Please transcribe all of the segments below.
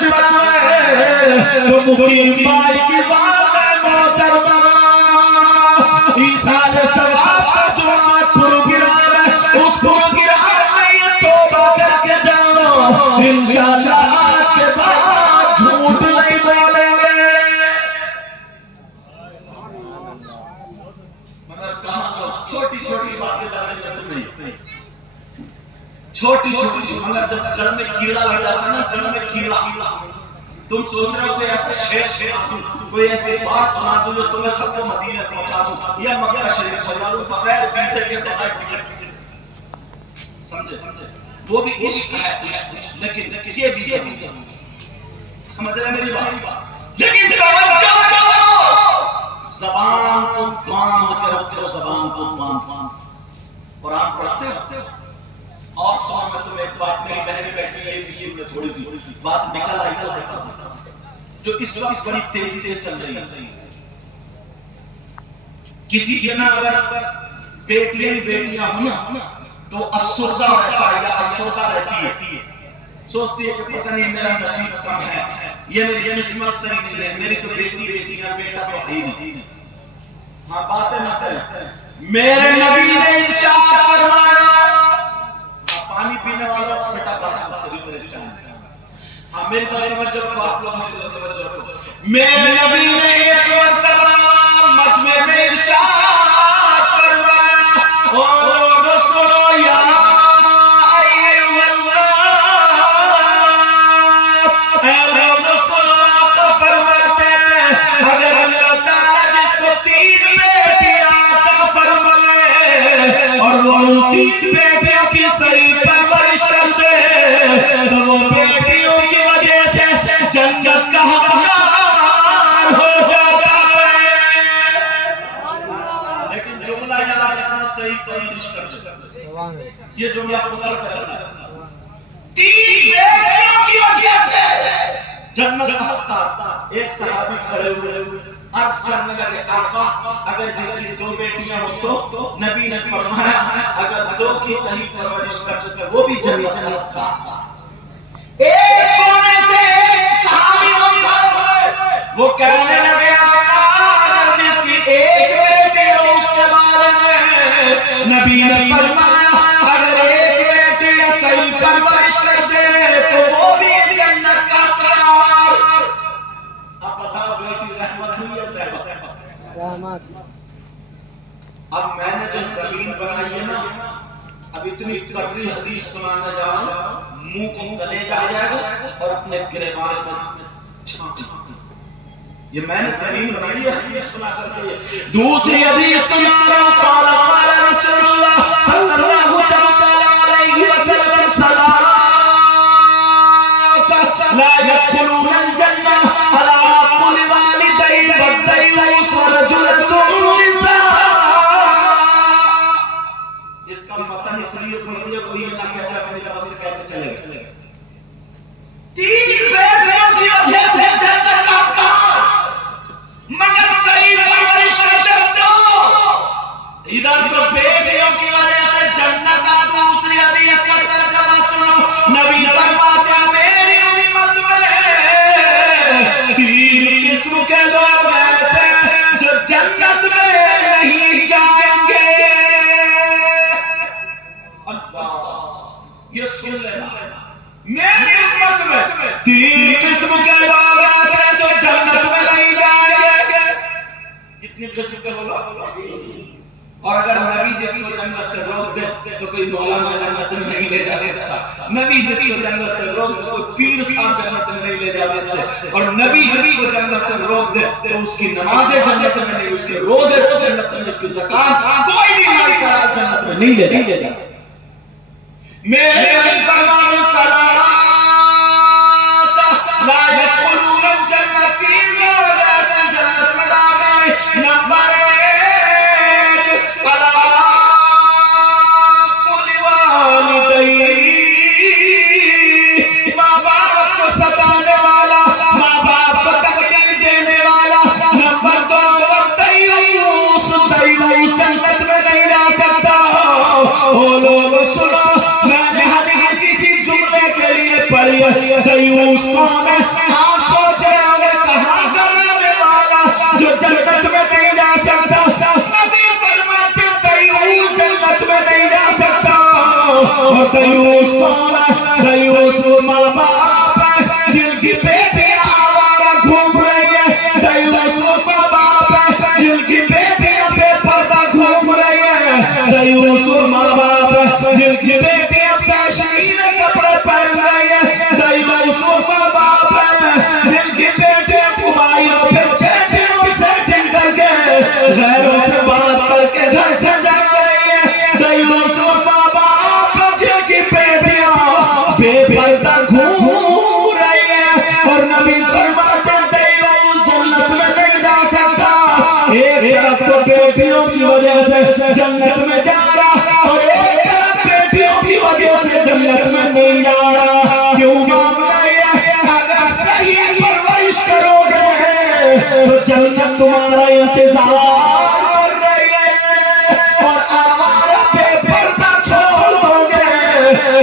तो मुकीम पाई की बात है मोहतरमा ईसाल सवाब का जुआन प्रोग्राम है उस प्रोग्राम में ये तौबा करके जाओ इंशाअल्लाह आज के बाद झूठ नहीं बोलेंगे। मगर कहां लोग छोटी छोटी बातें लग रही है तुम्हें छोटी छोटी मगर जब जड़ में कीड़ा लग जाता है ना जड़ में कीड़ा तुम सोच रहे हो कोई ऐसा शेर कोई ऐसी बात सुना दूं जो तुम्हें सबको मदीने पहुंचा दूं या मक्का शरीफ पहुंचा दूं बगैर वीजे के बगैर टिकट समझे वो भी इश्क है लेकिन ये भी समझ रहे मेरी बात लेकिन तवज्जो ज़बान को बांध के रखो ज़बान को बांध कुरान पढ़ते हो और सुनो मैं तुम्हें एक बात मेरी बहनें बैठी है ये थोड़ी सी बात निकल आई जो इस वक्त बड़ी तेजी से चल रही है किसी के ना अगर बेटियां हो ना तो अफसरदा रहता है या अफसरदा रहती है सोचती है कि पता नहीं मेरा नसीब कम है ये मेरी किस्मत सही नहीं है मेरी तो बेटियां बेटा तो है ही नहीं। हाँ बातें मत करें मेरे नबी ने इरशाद फरमाया पानी पीने वाला बेटा बात करी मेरे चांद हाँ मेरी तरफ तवज्जो रखो आप लोग मेरी तरफ तवज्जो रखो मेरे नबी ने एक मर्तबा मजमे में इरशाद फरमाया ओ लोगो सुनो या अय्युहन्नास ऐ लोगो सुनो तो फरमाते अगर अल्लाह ताला जिसको 3 बेटियां अता फरमाए और वो 3 बेटियों की सही परवरिश कर दे तो वो बेटियों की वजह से जन्नत का हकदार हो जाता है। लेकिन जुमला याद रखना सही परवरिश कर दे ये जुमला पकड़ कर रखना 3 बेटियों की वजह से जन्नत का हकदार। एक सहाबी खड़े हुए अर्ज करने लगे आका अगर जिसकी 2 बेटियां हो तो नबी ने फरमाया अगर 2 की सही परवरिश कर सके वो भी जन्नत का हकदार। एक कोने से सहाबी वो कहने लगे आका अगर जिसकी 1 बेटी हो उसके बारे में नबी ने फरमाया अगर 1 बेटी सही परवरिश कर दे तो वो भी जन्नत का हकदार। अब बताओ बेटी रहमत हुई या रहमत? अब मैंने जो जमीन बनाई है ना अब इतनी कड़वी हदीस सुनाने जा रहा हूं मुंह को कलेजा आ जाएगा और अपने गिरेबान में ये मैंने जमीन बनाई है हदीस सुना करके दूसरी हदीस सुना रहा हूं काला काला रसूलुल्लाह सल्लल्लाहु तआला अलैहि वसल्लम सलात ला यदखुलूनल जन्नह अला कुल वालिदै वद्दैयूस वरजुलतुन निसा। इसका मतलब इसलिए बोलिए कोई ना कहता अपनी तरफ से कैसे चलेगा 3 बेटियों की वजह से जन्नत का हकदार मगर सही परवरिश कर दो इधर तो बेटियों की वजह से जन्नत का। दूसरी हदीस का तर्जुमा सुनो नबी फरमाते हैं मेरी उम्मत में 3 किस्म के लोग ऐसे जो जन्नत में नहीं जाएंगे। अल्लाह ये सुन लेना मेरी उम्मत में 3 किस्म के लोग ऐसे जो जन्नत में नहीं जाएंगे। कितने किस्म के लोग और अगर नबी जिसको जन्नत से रोक दे तो कोई मौलाना जन्नत में नहीं ले जा सकता नबी जिसको जन्नत से रोक दे तो पीर साहब जन्नत में नहीं ले जा सकते और नबी जिसको जन्नत से रोक दे तो उसकी नमाजें जन्नत में नहीं उसके रोजे जन्नत में उसकी ज़कात कोई भी माल का जन्नत में नहीं ले जा सकता। मेरे नबी फरमाने सलासा ला यदखुलूनल जन्नत 3 लोग ऐसे जन्नत में दाखिल नंबर 1 अला कुल वालिदै माँ बाप को सताने वाला माँ बाप को तकलीफ देने वाला। नंबर 2 वद्दैयूस जन्नत में नहीं जा सकता। ओ लोग सुनो मैंने हदीस इसी जुमले के लिए पढ़ी है दयूस कौन है दयूस कौन है? दयूस वो माँ बाप है जिनकी बेटियां आवारा घूम रही है। दयूस वो माँ बाप है जिनकी बेटियां बेपर्दा घूम रही है। दयूस वो माँ बाप है जिनकी बेटियां फैशनीले कपड़े पहन रही है। दयूस वो माँ बाप है जिनकी बेटियां मोबाइलों पे चैटिंग और सेटिंग करके गैरों से बात करके घर से जा रही है। दयूस वो माँ बाप जिनकी बेटियां बेपर्दा घूम रही है। और नबी फरमाते दयूस जन्नत में नहीं जा सकता। एक तरफ तो बेटियों की वजह से जन्नत में जा रहा और एक तरफ बेटियों की वजह से जन्नत में नहीं जा रहा। क्यों मामला ये? अगर सही परवरिश करोगे तो जन्नत तुम्हारा इंतजार कर रही है। और आवारा बेपर्दा छोड़ दोगे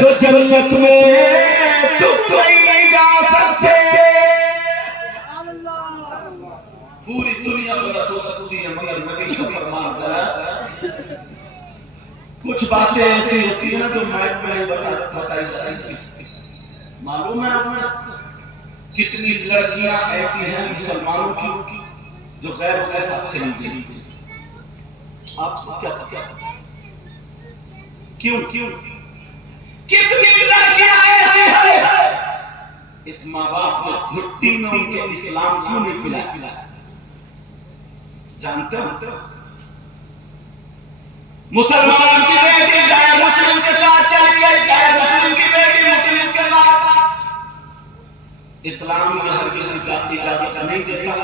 तो जन्नत में तुम नहीं जा सकते। पूरी दुनिया गलत हो सकती है मगर नबी का फरमान गलत। कुछ बातें ऐसी होती है ना जो माइक में नहीं बताई जा सकती। मालूम है आपने कितनी लड़कियां ऐसी हैं मुसलमानों की जो गैरों के साथ चली गई? आपको क्या पता? क्यों क्यों कितनी लड़कियां ऐसी हैं? इस माँ बाप ने घुट्टी में उनके इस्लाम क्यों नहीं पिलाया? जानते हो? मुसलमान की बेटी चाहे मुस्लिम के साथ चली गई, चाहे मुस्लिम की बेटी मुस्लिम के साथ, इस्लाम में हर किसी जाति इजाजत नहीं देता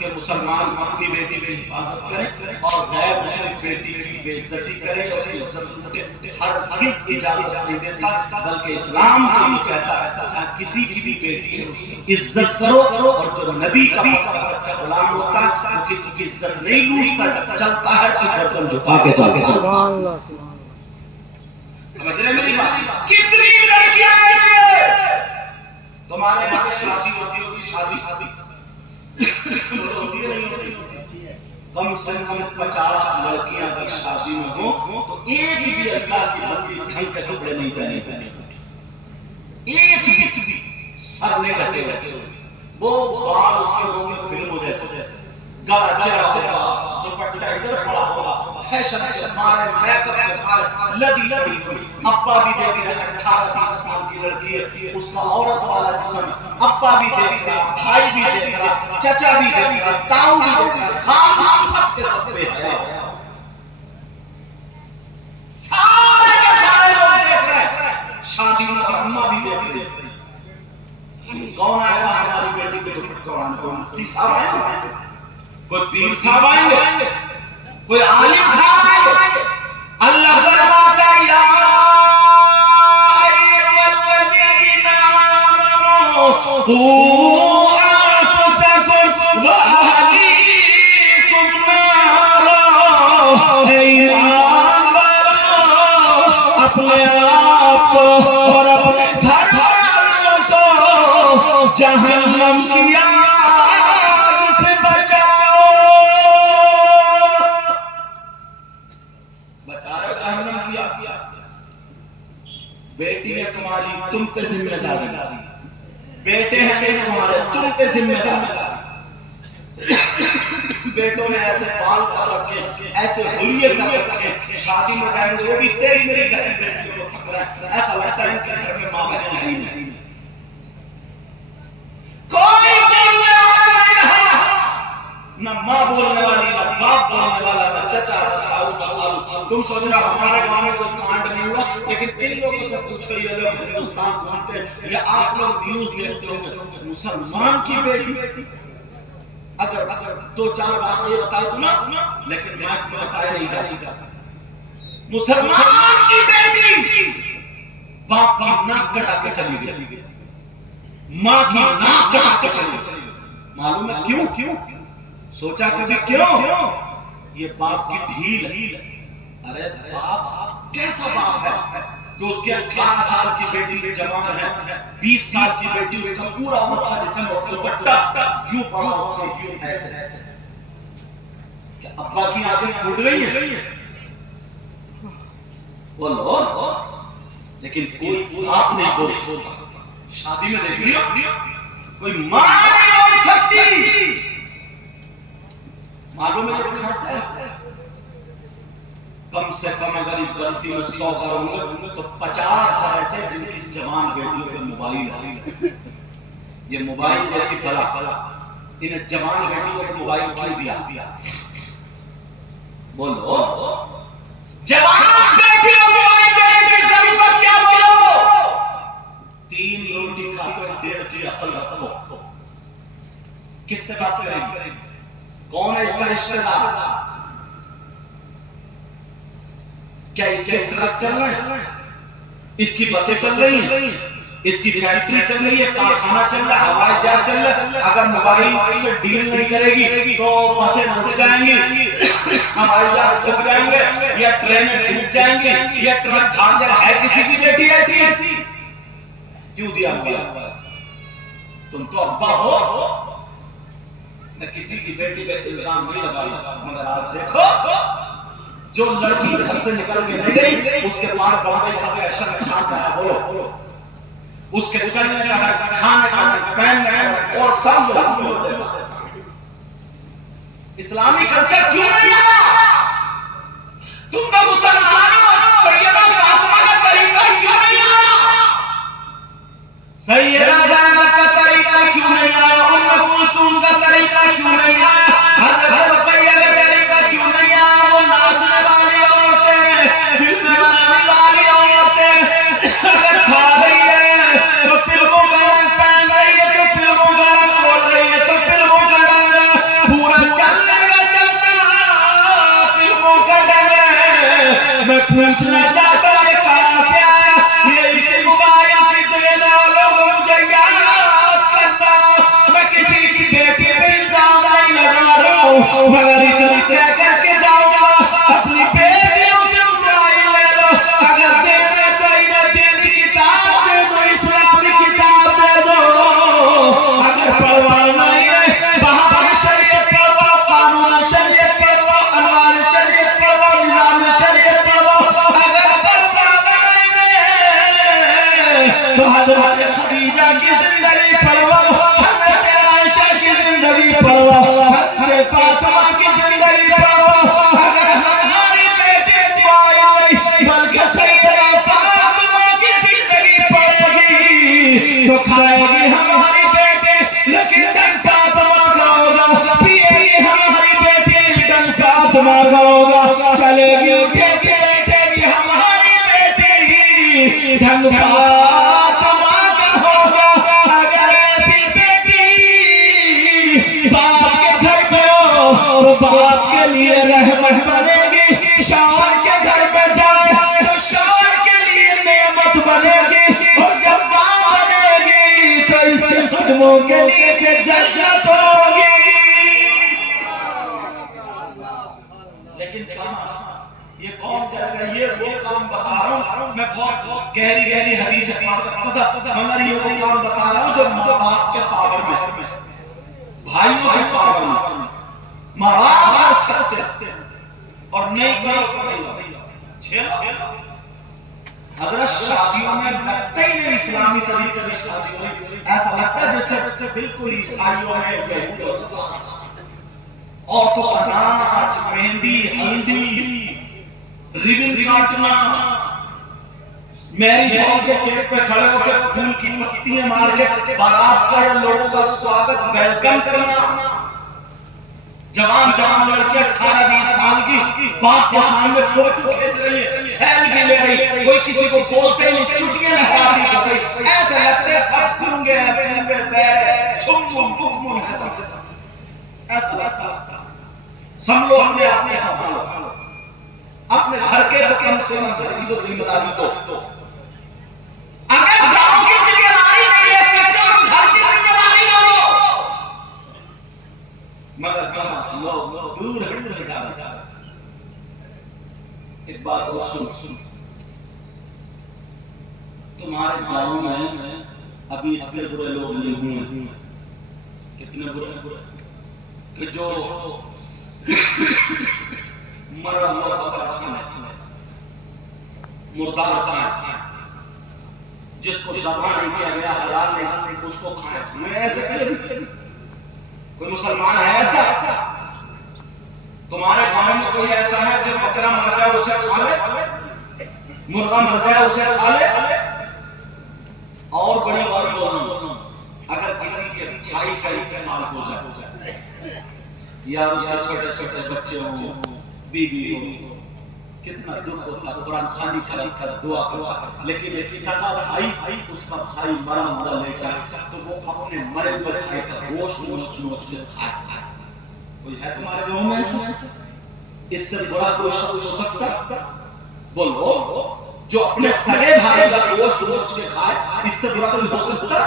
कि मुसलमान अपनी बेटी की हिफाजत करे और गैर मुस्लिम बेटी की बेइज्जती करे, उसकी इज्जत लूटे। हर किसी इजाजत नहीं देता, बल्कि इस्लाम तो ये कहता है चाहे किसी की भी बेटी है उसकी इज्जत करो। और जो नबी का पक्का सच्चा गुलाम होता है वो किसी की इज्जत नहीं लूटता, चलता है तो गर्दन झुका के चलता है। सुभान अल्लाह, सुभान अल्लाह। समझ रहे मेरी बात? कितनी लड़कियां ऐसी हैं तुम्हारे यहाँ शादी होती शादी होती है नहीं होती? कम से कम 50 लड़कियां अगर शादी में हो तो एक भी अल्लाह की बंदी ढंग के कपड़े नहीं पहने, एक भी सर नहीं ढके, वो बाल उसके मुंह में फिल्म हो जैसे, गला चढ़ा होगा, दुपट्टा इधर पड़ा होगा, फैशन मारे मेकअप मारे लदी होगी। अब्बा भी देख रहे 18-20 साल की लड़की है, उसका औरत वाला जिस्म, अब्बा भी देख रहा, भाई भी देख रहा, चाचा भी देख रहा, ताऊ भी देख रहा, खान सबके सब पे है, सारे के सारे लोग देख रहे हैं। शादी में अम्मा भी देख रही है। कौन आएगा हमारी बेटी को दुपट्टा उड़ाने? कोई मुफ्ती साहब आएंगे, कोई पीर साहब आएंगे, कोई आलिम साहब आएंगे। अल्लाह फरमाता या अय्युहल्लज़ीना आमनू कू अनफुसकुम व अहलीकुम नारा। ईमान वालों, अपने आप को और अपने घर वालों को जहन्नम की आग से बचाओ। बचा रहे जहन्नम की आग से। बेटी है तुम्हारी, तुम पे जिम्मेदारी, बेटे हैं तुम्हारे, तुम पे जिम्मेदारी। बेटों ने ऐसे पाल कर रखे, ऐसे हुलिये कर रखे, शादी में जाएंगे वो भी तेरी मेरी बहन बेटियों को थक रहा है, ऐसा लगता है इनके घर में माँ बहन है ही नहीं। कोई बोलने वाला नहीं रहा, न माँ बोलने वाली, न बाप बोलने वाला, न चचा ताऊ न खालू। तुम सोच रहे हमारे गांव में कोई कांड नहीं हुआ, लेकिन इन लोगों से पूछो, ये लोग हिंदुस्तान घूमते हैं या आप लोग न्यूज देखते होंगे, मुसलमान की बेटी अगर 2-4 बात ये बता दूं ना, लेकिन माइक में बताया नहीं जाता। मुसलमान की बेटी बाप की नाक कटा के चली गई, माँ की नाक कटा के चली गई। मालूम है क्यों? क्यों सोचा कभी क्यों? ये बाप की ढील। अरे बाप कैसा बाप है कि उसके 18 साल की बेटी जवान है, 20 साल की बेटी उसका पूरा होता जिसमें दुपट्टा यूं पड़ा उसके यूं ऐसे। क्या अब्बा की आंखें फूट गई हैं? बोलो लेकिन कोई आप नहीं बोल सकता। शादी में देख लियो कोई मां नहीं बोल सकती। मालूम है कहां से? कम से कम अगर इस बस्ती में 100 घर होंगे तो 50 घर ऐसे जिनकी जवान बेटियों के मोबाइल है। ये मोबाइल जैसी बला इन्हें जवान बेटियों को मोबाइल क्यों दिया? बोलो जवान बेटियों को मोबाइल देने की जरूरत क्या? बोलो 3 रोटी खाकर 1.5 की अकल रखो। किससे बात करेंगे? कौन है इसका रिश्तेदार? क्या इसके ट्रक चल रहे हैं? इसकी बसें चल रही हैं? इसकी फैक्ट्री चल रही है? कारखाना चल रहा है? हवाई जहाज चल रहा है? अगर मोबाइल से डील नहीं करेगी तो बसें रुक जाएंगी, हवाई जहाज रुक जाएंगे, या ट्रेनें डूब जाएंगी, या ट्रक भाग जाएगा। है किसी की बेटी ऐसी? क्यों दिया मोबाइल? तुम तो अब्बा हो। मैं किसी की बेटी पे इल्जाम नहीं लगाऊंगा, मगर आज देखो जो लड़की घर से निकल के नहीं गई उसके बाद बम्बई का फैशन कहां से आया? बोलो उसके चलने का, खाने का, पहनने का और सब लोग इस्लामी कल्चर क्यों नहीं आया? तुम तो मुसलमान हो। सैयदा फातिमा का तरीका क्यों नहीं आया? सैयदा ज़ैनब का तरीका क्यों नहीं आया? उम्मे कुलसूम का तरीका क्यों नहीं आया? हज़रत रुक़ैया का तरीका क्यों नहीं आया? वो नाचने वाली औरतें, फिल्में बनाने वाली औरतें अगर खा रही है तो फिल्मों का रंग पहन रही है, तो फिल्मों का रंग बोल रही है, तो फिल्मों का रंग पूरा चलने चलता फिल्मों का रंग है। मैं पूछना चाहता हूं ये कहां से आया? ये इस मोबाइल की देन वालों मुझे याद करना। मैं किसी की बेटी पे इल्जाम नहीं लगा रहा हूं, मगर इतना तय करके जाऊंगा अपनी बेटियों से मोबाइल ले लो। अगर देना तो इन्हें दीनी किताब दे दो, इस्लामी किताब दे दो। अगर पढ़वाना ही है बाहर शरीयत पढ़वाओ, कानून शरीयत पढ़वाओ, अनवार शरीयत पढ़वाओ, निजाम शरीयत पढ़वाओ। अगर पढ़वाना ही है तो हज़रत खदीजा की जिंदगी पढ़वाओ, हज़रत आयशा की जिंदगी पढ़वाओ, हज़रत फातिमा की जिंदगी पढ़वाओ। अगर हमारी बेटी मोबाइल बल्कि सैयदा फातिमा की जिंदगी पढ़ेगी तो खाएगी हमारी बेटी, लेकिन डन फातिमा का होगा। पिएगी हमारी बेटी, डन फातिमा का होगा। चलेगी उठेगी बैठेगी हमारी बेटी, ढंग फातिमा का होगा। अगर ऐसी बेटी बाप के घर में हो तो बाप के लिए रहमत बनेगी, शौहर के घर में जाए तो शौहर के लिए नेमत बनेगी, और जब मां बनेगी तो इसके कदमों के नीचे जन्नत होगी। लेकिन कहां? ये कौन करेगा? ये वो काम बता रहा हूं मैं। बहुत गहरी हदीस पढ़ सकता था, मगर ये वो काम बता रहा हूं जो माँ बाप के पावर में, भाइयों के पावर में। माँ बाप कर सकते और नहीं करो तो नहीं झेलो। हज़रत शादियों में लगता ही नहीं इस्लामी तरीके में शादी हुई, ऐसा लगता है जैसे बिल्कुल ईसाइयों में यहूद और नसारा। औरतों का नाच, मेहंदी, हल्दी, रिबन काटना, मैरिज हॉल के गेट पे खड़े होकर फूल की पत्तियां मार के बारात का या लोगों का स्वागत वेलकम करना। जवान लड़के 18-20 साल की बाप के सामने फोटो खींच रही है, सेल्फी ले रही है, कोई किसी को बोलते नहीं, चुटियां लहराती कर रही। ऐसा लगता है सब सुनगे बैरे सुम बुकमुन है सब। ऐसा लगता सब लोग अपने आप में संभालो, अपने घर के तो कम से कम तो जिम्मेदारी दो। अगर गांव की जिम्मेदारी नहीं ले सकते तो घर की जिम्मेदारी लो। मगर कहां लोग दूर हट जा रहे। एक बात और सुन, तुम्हारे गांव में अभी इतने बुरे लोग नहीं हुए। कितने बुरे कि जो मरा हुआ बकरा खाए, मुर्दार खाए, जिसको ज़बा नहीं किया गया, हलाल नहीं, उसको खाए। हमें ऐसे करें? कोई मुसलमान है ऐसा? तुम्हारे गांव में कोई ऐसा है जो बकरा मर जाए उसे खा ले, मुर्गा मर जाए उसे खा ले? और बड़ी बात बोलूं, अगर किसी के भाई का इंतकाल हो जाए या उसके छोटे छोटे बच्चे हों, बीवी हो, कितना दुख होता है, कुरान खानी कर दुआ करता। लेकिन एक सगा भाई, उसका भाई मरा हुआ लेकर, तो वो अपने मरे हुए भाई का गोश्त नोच नोच के खाए। कोई है तुम्हारे गांव में ऐसा? इससे बड़ा कोई शख्स हो सकता? बोलो, जो अपने सगे भाई का गोश्त नोच के खाए, इससे बड़ा कोई हो सकता?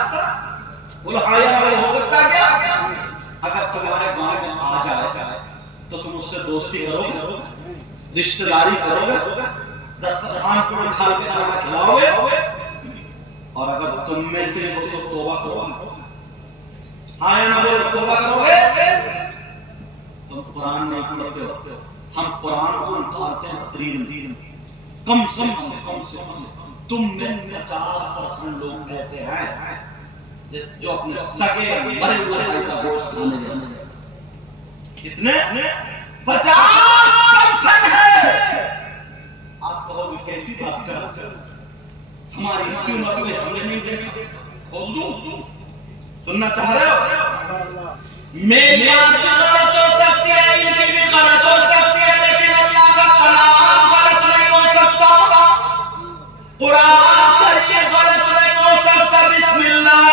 बोलो हाँ या ना, हो सकता क्या? अगर तुम्हारे गांव में आ जाए तो तुम उससे दोस्ती करोगे, रिश्तेदारी करोगे, दस्तरखान पर उठा के खाना खिलाओगे? और अगर तुम में से हो तो तौबा करोगे? हाँ या ना बोलो, तौबा करोगे? तुम कुरान नहीं पढ़ते हो, हम कुरान को उतारते हैं तकरीर में। कम से कम तुम में 50% लोग ऐसे हैं जो अपने सगे मरे हुए भाई का गोश्त खाने जैसे। कितने? 50% है। आप कहोगे कैसी बात करते हो? हमारी उम्र में हमने नहीं देखा। खोल दूं? सुनना चाह रहे हो? मेरी बात भी गलत हो सकती है, इनकी भी गलत हो सकती है, लेकिन अल्लाह का कलाम गलत नहीं हो सकता, कुरान शरीफ गलत नहीं हो सकता। बिस्मिल्लाह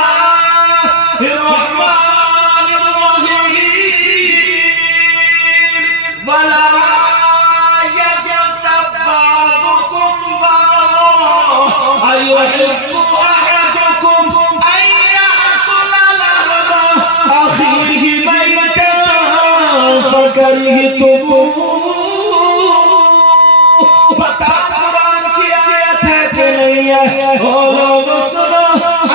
बता, कुरान की आयत है कि नहीं है? ओ लोगों सुनो,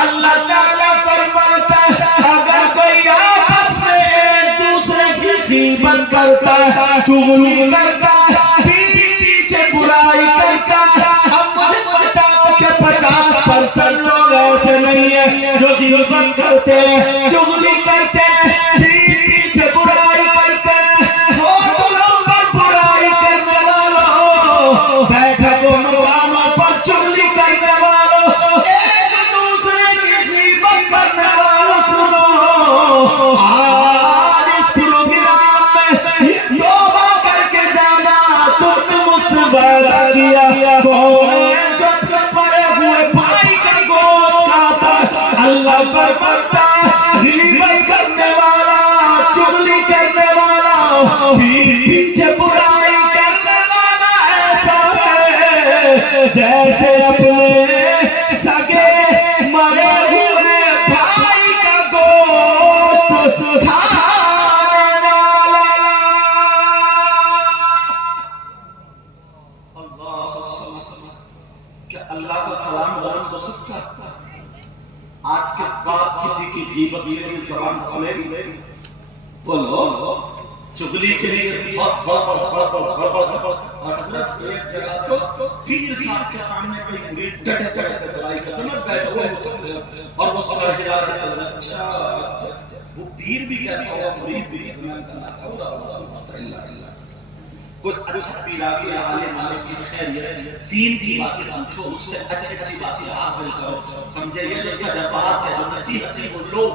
अल्लाह ताला फरमाता है, अगर कोई आपस में एक दूसरे की गीबत करता है, चुगली करता है, पीछे बुराई करता है, अब मुझे बताओ कि 50% लोग ऐसे नहीं है जो गीबत करते हैं, चुगली करते हैं, पीछे बुराई करते हैं, होटलों पर बुराई करने वालों, बैठकों मकानों पर चुगली करने वालों, एक दूसरे की गीबत करने वालों, सुनो आज इस प्रोग्राम में ये तौबा करके जाना। तुमने मुझसे वादा किया, कौन है जो अपने मरे हुए भाई का गोश्त खाता? अल्लाह फरमाता है, गीबत करने वाला, चुगली करने वाला, पीछे बुराई करने वाला ऐसा है जैसे अपने सगे मरे हुए भाई का गोश्त खाने वाला। क्या अल्लाह का कलाम गलत हो सकता है? आज के बाद किसी की गीबत के लिए ज़बान खोलेगी? बोलो, चुगली के लिए बहुत एक जगह तो पीर साहब के सामने कोई मुरीद डटे बुराई करते ना, बैठे हुए और वो सर हिला रहे थे। अच्छा, वो पीर भी कैसा होगा, मुरीद भी? कोई अच्छा पीर आ गया, आलिम है, उसकी खैरियत, दीन की बातें पूछो, उससे अच्छी बातें हासिल करो। समझे? ये जो तजर्बात है, जो नसीहत है, वो लोग